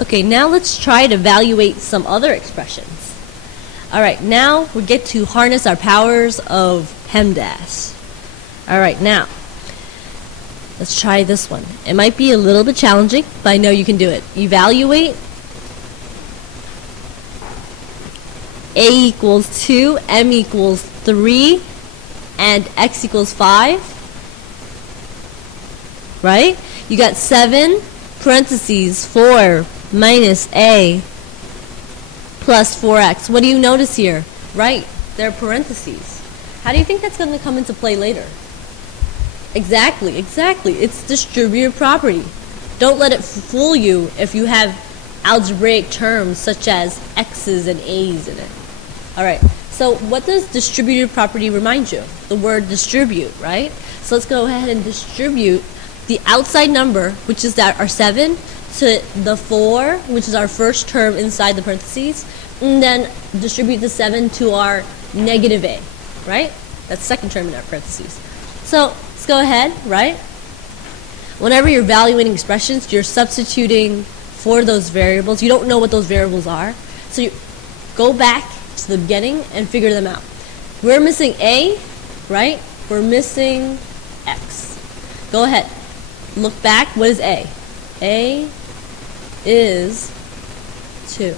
Okay, now let's try to evaluate some other expressions. Alright, now we get to harness our powers of PEMDAS. Alright, now let's try this one. It might be a little bit challenging, but I know you can do it. Evaluate a equals 2, m equals 3, and x equals 5. Right? You got 7 parentheses 4 minus a plus 4x. What do you notice here? Right, they're parentheses. How do you think that's going to come into play later? Exactly. It's distributive property. Don't let it fool you if you have algebraic terms such as x's and a's in it. Alright, so what does distributive property remind you? The word distribute, right? So let's go ahead and distribute the outside number, which is our 7, to the 4, which is our first term inside the parentheses, and then distribute the 7 to our negative a, right? That's the second term in our parentheses. So let's go ahead, right? Whenever you're evaluating expressions, you're substituting for those variables. You don't know what those variables are, so you go back to the beginning and figure them out. We're missing a, right? We're missing x. Go ahead. Look back. What is a? A is 2.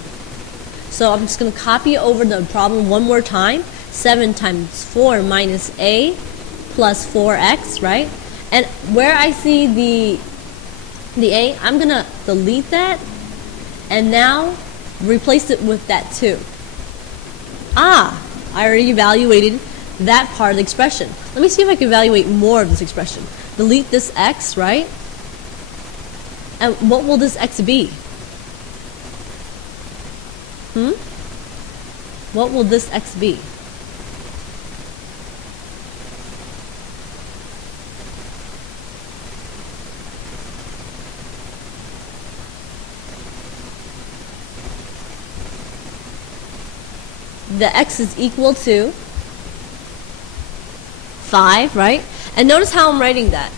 So I'm just going to copy over the problem one more time. 7 times 4 minus a plus 4x, right? And where I see the a, I'm going to delete that and now replace it with that 2. I already evaluated that part of the expression. Let me see if I can evaluate more of this expression. Delete this x, right? And what will this x be? What will this x be? The x is equal to 5, right? And notice how I'm writing that.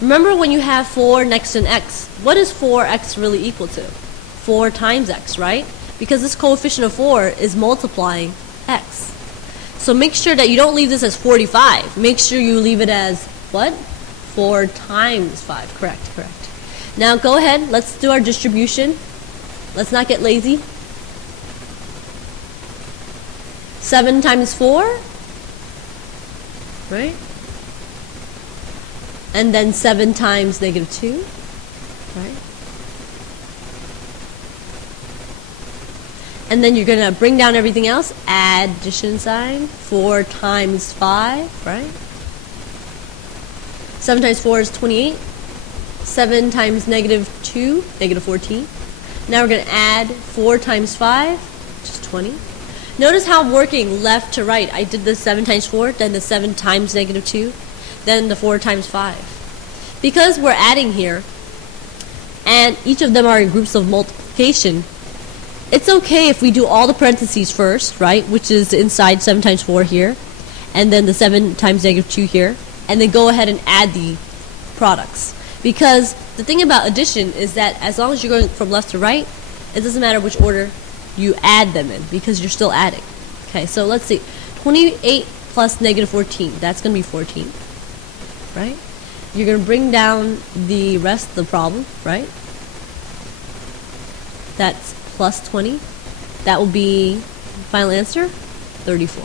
Remember when you have 4 next to an x, what is 4x really equal to? 4 times x, right? Because this coefficient of 4 is multiplying x. So make sure that you don't leave this as 45. Make sure you leave it as what? 4 times 5. Correct. Now go ahead, let's do our distribution. Let's not get lazy. 7 times 4, right? And then 7 times negative 2, right? And then you're going to bring down everything else, add addition sign, 4 times 5, right? 7 times 4 is 28. 7 times negative 2, negative 14. Now we're going to add 4 times 5, which is 20. Notice how I'm working left to right. I did the 7 times 4, then the 7 times negative 2, then the 4 times 5. Because we're adding here, and each of them are in groups of multiplication, it's okay if we do all the parentheses first, right, which is inside 7 times 4 here, and then the 7 times negative 2 here, and then go ahead and add the products. Because the thing about addition is that as long as you're going from left to right, it doesn't matter which order you add them in, because you're still adding. Okay, so let's see. 28 plus negative 14, that's going to be 14, right? You're going to bring down the rest of the problem, right? That's plus 20. That will be final answer, 34.